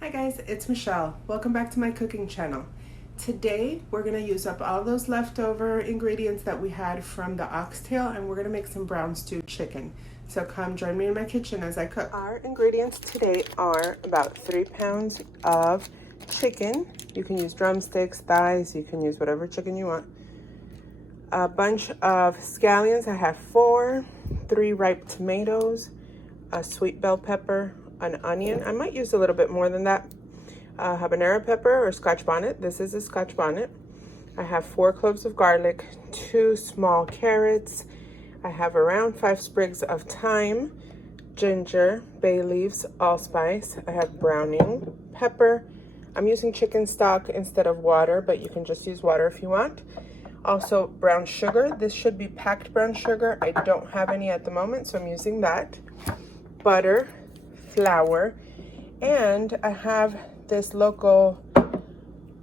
Hi guys, it's Michelle. Welcome back to my cooking channel. Today we're going to use up all those leftover ingredients that we had from the oxtail and we're going to make some brown stewed chicken. So come join me in my kitchen as I cook. Our ingredients today are about 3 pounds of chicken. You can use drumsticks, thighs, you can use whatever chicken you want. A bunch of scallions, I have 4, 3 ripe tomatoes, a sweet bell pepper, an onion. I might use a little bit more than that. Habanero pepper or scotch bonnet. This is a scotch bonnet. I have 4 cloves of garlic, 2 small carrots. I have around 5 sprigs of thyme, ginger, bay leaves, allspice. I have browning pepper. I'm using chicken stock instead of water, but you can just use water if you want. Also brown sugar. This should be packed brown sugar. I don't have any at the moment, so I'm using that. Butter, flour, and I have this local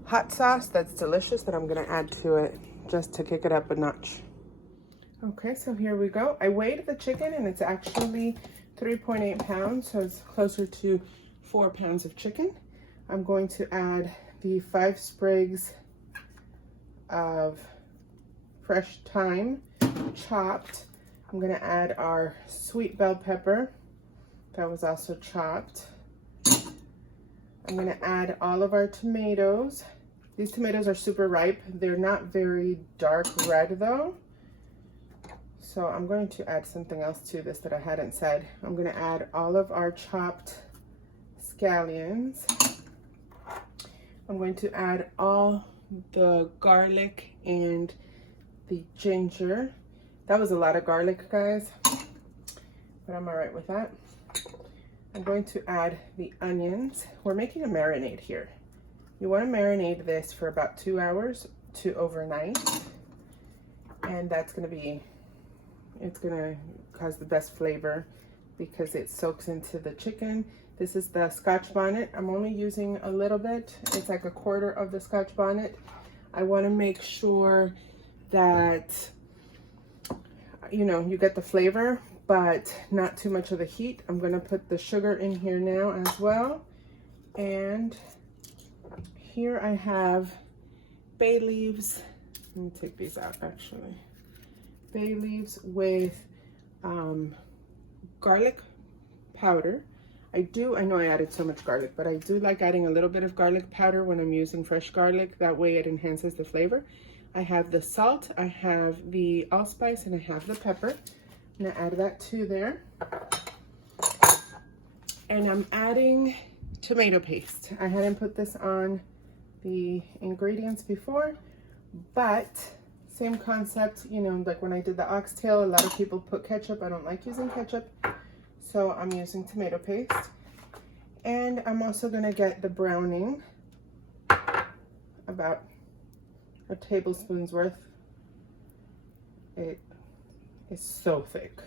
hot sauce that's delicious that I'm gonna add to it just to kick it up a notch. Okay, so here we go. I weighed the chicken and it's actually 3.8 pounds, so it's closer to 4 pounds of chicken. I'm going to add the 5 sprigs of fresh thyme, chopped. I'm gonna add our sweet bell pepper. That was also chopped. I'm gonna add all of our tomatoes. These tomatoes are super ripe. They're not very dark red though. So I'm going to add something else to this that I hadn't said. I'm gonna add all of our chopped scallions. I'm going to add all the garlic and the ginger. That was a lot of garlic, guys, but I'm all right with that. I'm going to add the onions. We're making a marinade here. You want to marinate this for about 2 hours to overnight. And that's going to be, it's going to cause the best flavor because it soaks into the chicken. This is the scotch bonnet. I'm only using a little bit. It's like 1/4 of the scotch bonnet. I want to make sure that, you know, you get the flavor, but not too much of the heat. I'm gonna put the sugar in here now as well. And here I have bay leaves. Let me take these out actually. Bay leaves with garlic powder. I know I added so much garlic, but I do like adding a little bit of garlic powder when I'm using fresh garlic. That way it enhances the flavor. I have the salt, I have the allspice, and I have the pepper. I'm gonna add that to there. And I'm adding tomato paste. I hadn't put this on the ingredients before, but same concept, you know, like when I did the oxtail, a lot of people put ketchup. I don't like using ketchup, so I'm using tomato paste. And I'm also gonna get the browning, about a tablespoon's worth. It is so thick.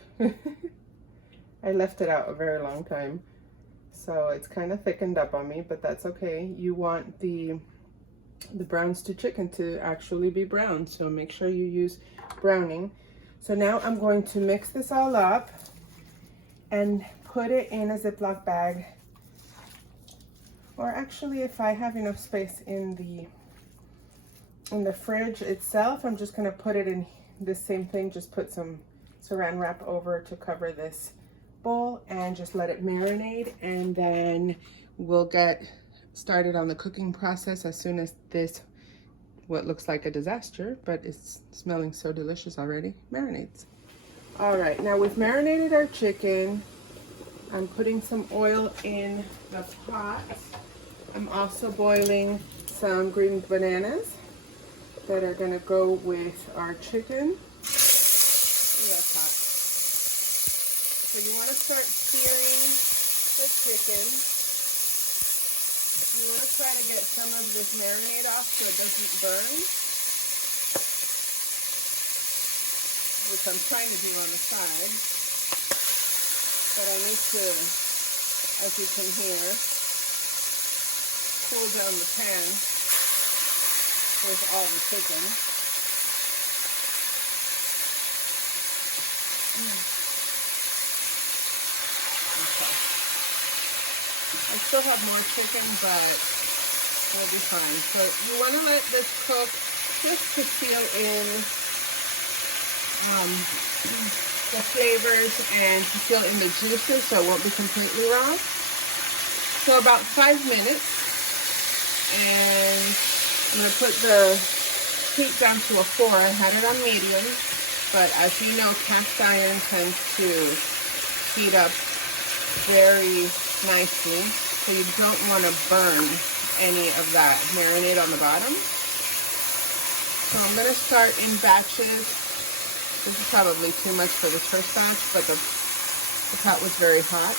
I left it out a very long time, so it's kind of thickened up on me, but that's okay. You want the brown stewed chicken to actually be brown, so make sure you use browning. So now I'm going to mix this all up and put it in a Ziploc bag, or actually if I have enough space in the fridge itself, I'm just gonna put it in this same thing, just put some saran wrap over to cover this bowl and just let it marinate, and then we'll get started on the cooking process as soon as this, what looks like a disaster, but it's smelling so delicious already, marinates. All right, now we've marinated our chicken. I'm putting some oil in the pot. I'm also boiling some green bananas that are gonna go with our chicken. That's hot. So you wanna start searing the chicken. You wanna try to get some of this marinade off so it doesn't burn, which I'm trying to do on the side. But I need to, as you can hear, cool down the pan with all the chicken. Okay. I still have more chicken, but we'll be fine. So you want to let this cook just to seal in the flavors and to seal in the juices so it won't be completely raw. So about 5 minutes, and I'm going to put the heat down to a 4. I had it on medium, but as you know, cast iron tends to heat up very nicely, so you don't want to burn any of that marinade on the bottom. So I'm going to start in batches. This is probably too much for this first batch, but the pot was very hot.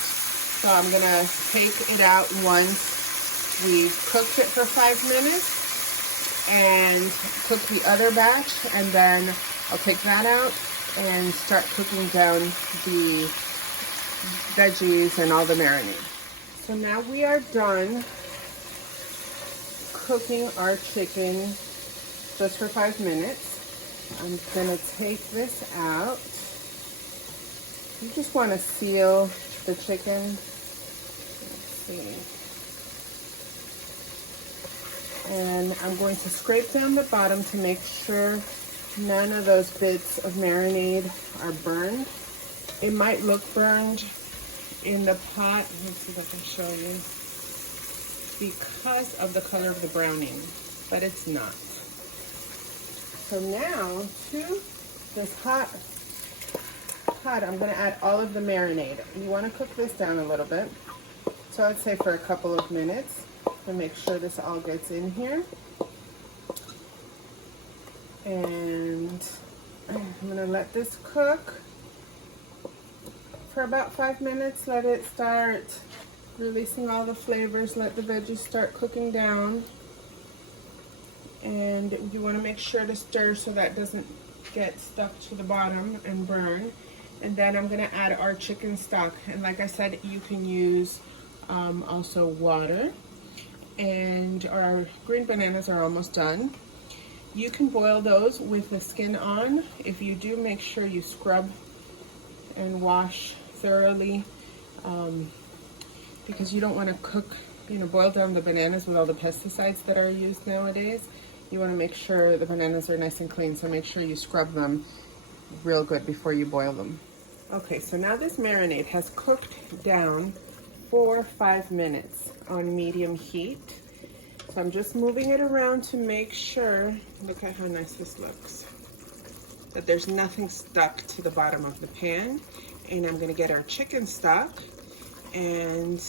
So I'm going to take it out once we've cooked it for 5 minutes and cook the other batch, and then I'll take that out and start cooking down the veggies and all the marinade. So now we are done cooking our chicken just for 5 minutes. I'm gonna take this out. You just want to seal the chicken. Let's see. And I'm going to scrape down the bottom to make sure none of those bits of marinade are burned. It might look burned in the pot. Let's see if I can show you. Because of the color of the browning, but it's not. So now to this hot, I'm going to add all of the marinade. You want to cook this down a little bit. So I'd say for a couple of minutes to make sure this all gets in here. And I'm going to let this cook for about 5 minutes. Let it start releasing all the flavors. Let the veggies start cooking down. And you want to make sure to stir so that doesn't get stuck to the bottom and burn. And then I'm going to add our chicken stock. And like I said, you can use also water. And our green bananas are almost done. You can boil those with the skin on. If you do, make sure you scrub and wash thoroughly, because you don't want to cook, boil down the bananas with all the pesticides that are used nowadays. You want to make sure the bananas are nice and clean, so make sure you scrub them real good before you boil them. Okay, so now this marinade has cooked down for 5 minutes on medium heat. So I'm just moving it around to make sure, look at how nice this looks, that there's nothing stuck to the bottom of the pan. And I'm going to get our chicken stock, and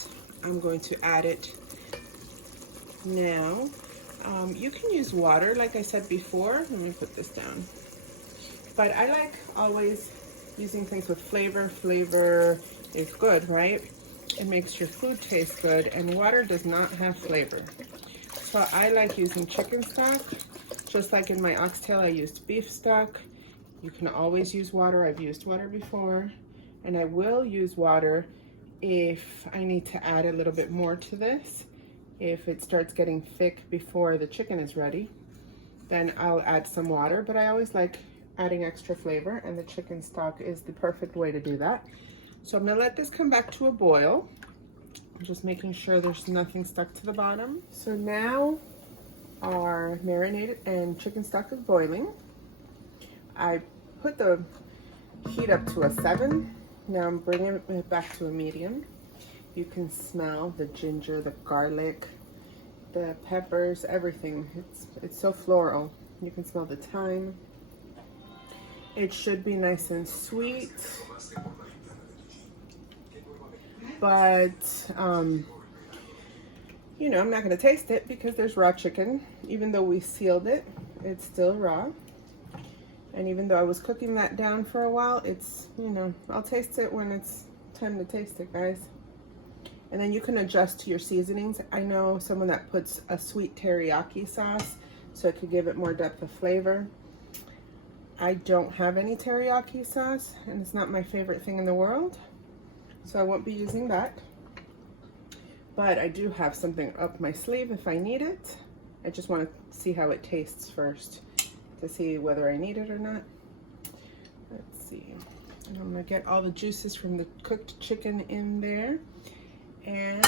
I'm going to add it now. You can use water, like I said before. Let me put this down. But I like always using things with flavor. Flavor is good, right? It makes your food taste good, and water does not have flavor. So I like using chicken stock. Just like in my oxtail, I used beef stock. You can always use water. I've used water before. And I will use water if I need to add a little bit more to this. If it starts getting thick before the chicken is ready, then I'll add some water. But I always like adding extra flavor, and the chicken stock is the perfect way to do that. So I'm gonna let this come back to a boil. I'm just making sure there's nothing stuck to the bottom. So now our marinated and chicken stock is boiling. I put the heat up to a 7. Now I'm bringing it back to a medium. You can smell the ginger, the garlic, the peppers, everything. It's so floral. You can smell the thyme. It should be nice and sweet. But, I'm not going to taste it because there's raw chicken. Even though we sealed it, it's still raw. And even though I was cooking that down for a while, it's, I'll taste it when it's time to taste it, guys. And then you can adjust to your seasonings. I know someone that puts a sweet teriyaki sauce, so it could give it more depth of flavor. I don't have any teriyaki sauce, and it's not my favorite thing in the world, so I won't be using that. But I do have something up my sleeve if I need it. I just want to see how it tastes first to see whether I need it or not. Let's see. And I'm going to get all the juices from the cooked chicken in there. And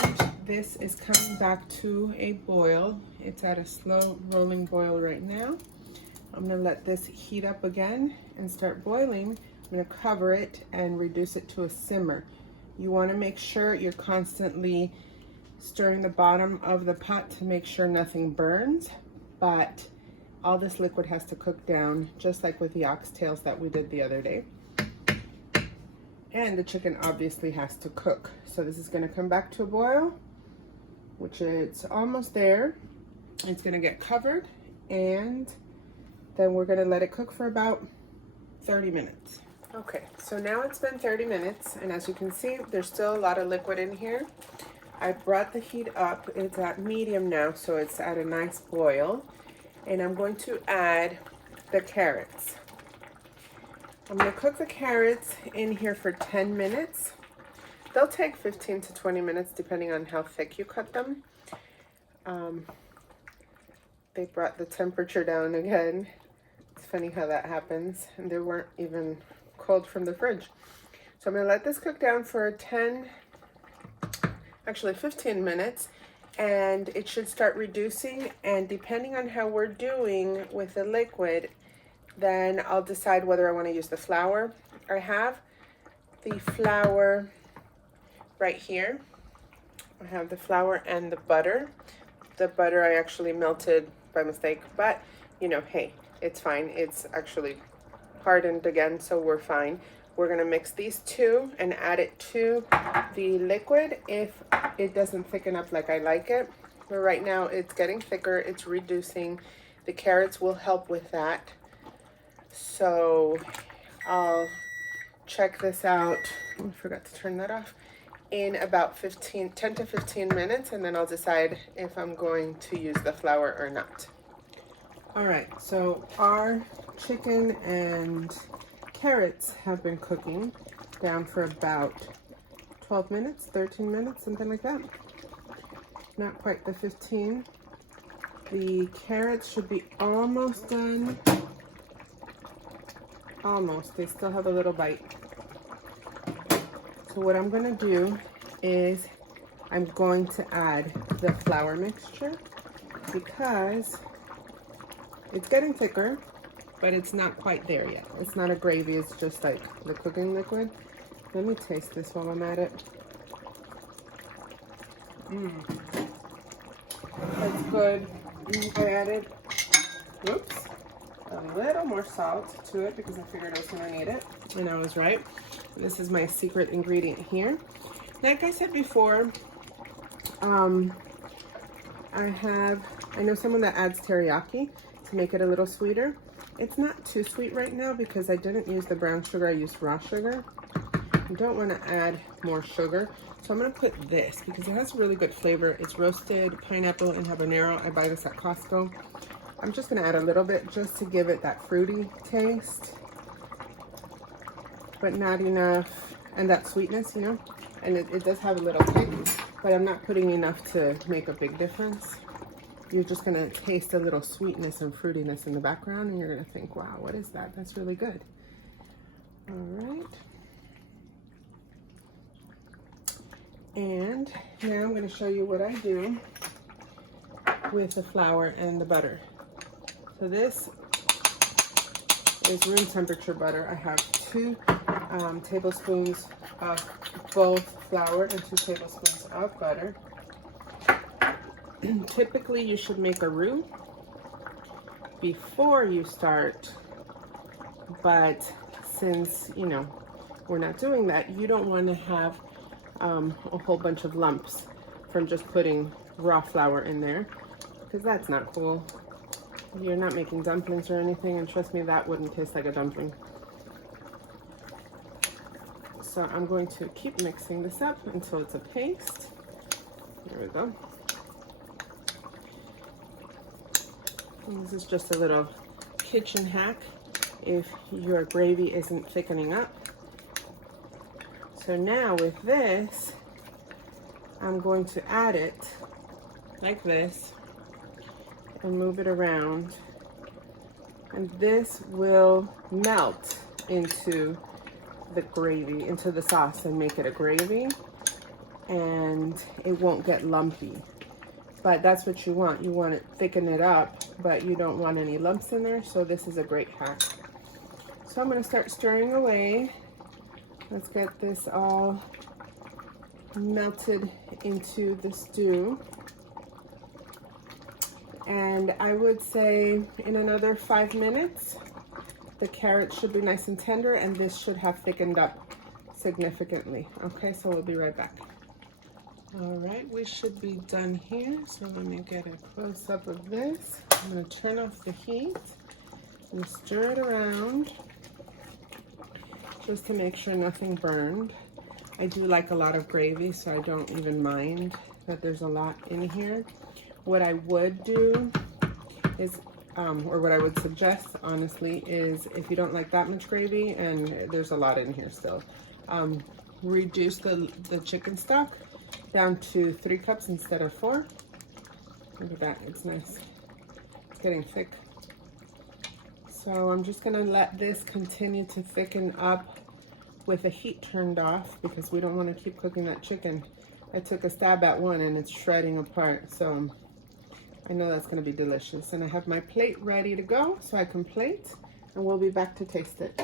this is coming back to a boil. It's at a slow rolling boil right now. I'm gonna let this heat up again and start boiling. I'm gonna cover it and reduce it to a simmer. You wanna make sure you're constantly stirring the bottom of the pot to make sure nothing burns, but all this liquid has to cook down, just like with the oxtails that we did the other day. And the chicken obviously has to cook. So this is gonna come back to a boil, which it's almost there. It's gonna get covered, and then we're gonna let it cook for about 30 minutes. Okay, so now it's been 30 minutes, and as you can see, there's still a lot of liquid in here. I brought the heat up. It's at medium now, so it's at a nice boil. And I'm going to add the carrots. I'm gonna cook the carrots in here for 10 minutes. They'll take 15 to 20 minutes depending on how thick you cut them. They brought the temperature down again. It's funny how that happens. And they weren't even cold from the fridge. So I'm gonna let this cook down for 15 minutes, and it should start reducing, and depending on how we're doing with the liquid, then I'll decide whether I want to use the flour. I have the flour right here. I have the flour and the butter. The butter I actually melted by mistake, but you know, hey, it's fine. It's actually hardened again, so we're fine. We're gonna mix these two and add it to the liquid if it doesn't thicken up like I like it. But right now it's getting thicker, it's reducing. The carrots will help with that. So I'll check this out. I forgot to turn that off. In about 10 to 15 minutes, and then I'll decide if I'm going to use the flour or not. All right, so our chicken and carrots have been cooking down for about 12 minutes, 13 minutes, something like that. Not quite the 15. The carrots should be almost done. Almost, they still have a little bite. So what I'm gonna do is I'm going to add the flour mixture because it's getting thicker, but it's not quite there yet. It's not a gravy, it's just like the cooking liquid. Let me taste this while I'm at it. That's good. I added, whoops, a little more salt to it because I figured I was gonna need it, and I was right. This is my secret ingredient here. Like I said before, I know someone that adds teriyaki to make it a little sweeter. It's not too sweet right now because I didn't use the brown sugar, I used raw sugar. You don't want to add more sugar. So I'm going to put this because it has really good flavor. It's roasted pineapple and habanero. I buy this at Costco. I'm just going to add a little bit just to give it that fruity taste, but not enough, and that sweetness, you know, and it does have a little kick, but I'm not putting enough to make a big difference. You're just gonna taste a little sweetness and fruitiness in the background, and you're gonna think, wow, what is that? That's really good. All right. And now I'm gonna show you what I do with the flour and the butter. So this is room temperature butter. I have 2 tablespoons of both flour and 2 tablespoons of butter. Typically, you should make a roux before you start, but since, you know, we're not doing that, you don't want to have a whole bunch of lumps from just putting raw flour in there, because that's not cool. You're not making dumplings or anything, and trust me, that wouldn't taste like a dumpling. So I'm going to keep mixing this up until it's a paste. There we go. And this is just a little kitchen hack if your gravy isn't thickening up. So now with this, I'm going to add it like this and move it around. And this will melt into the gravy, into the sauce, and make it a gravy. and it won't get lumpy. But that's what you want. You want to thicken it up, but you don't want any lumps in there, so this is a great hack. So I'm going to start stirring away. Let's get this all melted into the stew. And I would say in another 5 minutes, the carrot should be nice and tender, and this should have thickened up significantly. Okay, so we'll be right back. All right, we should be done here. So let me get a close-up of this. I'm going to turn off the heat and stir it around just to make sure nothing burned. I do like a lot of gravy, so I don't even mind that there's a lot in here. What I would do is, or what I would suggest, honestly, is if you don't like that much gravy, and there's a lot in here still, reduce the chicken stock down to 3 cups instead of 4. Look at that, it's nice. It's getting thick. So I'm just gonna let this continue to thicken up with the heat turned off, because we don't want to keep cooking that chicken. I took a stab at one and it's shredding apart, so I know that's gonna be delicious. And I have my plate ready to go, so I can plate, and we'll be back to taste it.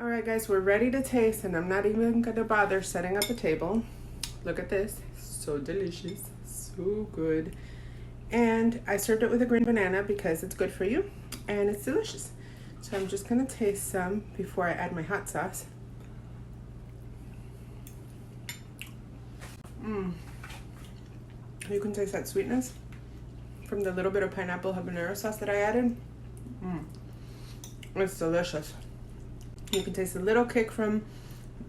All right, guys, we're ready to taste, and I'm not even gonna bother setting up a table. Look at this, so delicious, so good. And I served it with a green banana because it's good for you and it's delicious. So I'm just gonna taste some before I add my hot sauce. You can taste that sweetness from the little bit of pineapple habanero sauce that I added. It's delicious. You can taste a little kick from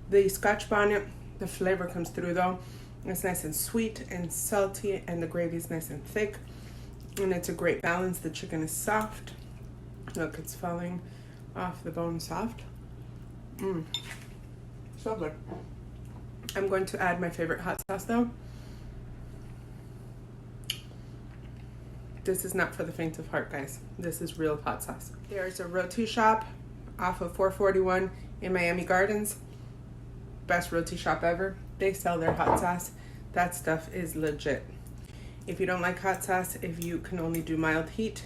the scotch bonnet. The flavor comes through though. It's nice and sweet and salty, and the gravy is nice and thick, and it's a great balance. The chicken is soft. Look, it's falling off the bone soft. So good. I'm going to add my favorite hot sauce though. This is not for the faint of heart, guys. This is real hot sauce. There's a roti shop off of 441 in Miami Gardens. Best roti shop ever. They sell their hot sauce. That stuff is legit. If you don't like hot sauce, if you can only do mild heat,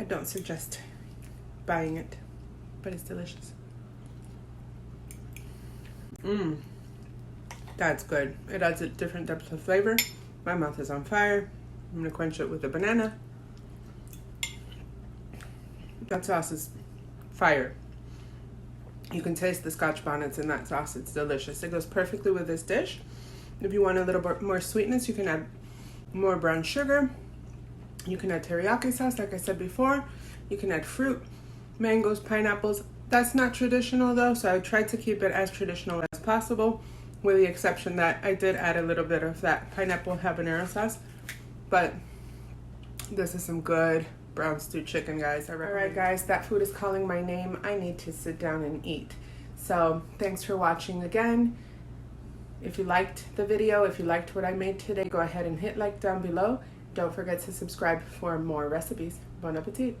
I don't suggest buying it, but it's delicious. That's good. It adds a different depth of flavor. My mouth is on fire. I'm gonna quench it with a banana. That sauce is fire. You can taste the scotch bonnets in that sauce. It's delicious. It goes perfectly with this dish. If you want a little bit more sweetness, you can add more brown sugar. You can add teriyaki sauce, like I said before. You can add fruit, mangoes, pineapples. That's not traditional though, so I tried to keep it as traditional as possible, with the exception that I did add a little bit of that pineapple habanero sauce. But this is some good brown stew chicken, guys. All right, guys, that food is calling my name. I need to sit down and eat. So thanks for watching again. If you liked the video, if you liked what I made today, go ahead and hit like down below. Don't forget to subscribe for more recipes. Bon appetit.